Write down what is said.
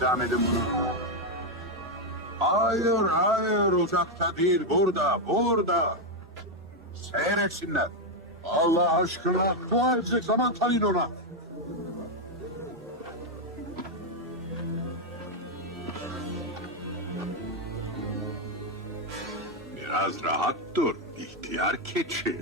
idam edin bunu. Hayır, hayır, uzakta değil, burada, burada. Seyretsinler. Allah aşkına dua edecek zaman tanıyın ona. Biraz rahat dur, ihtiyar keçi.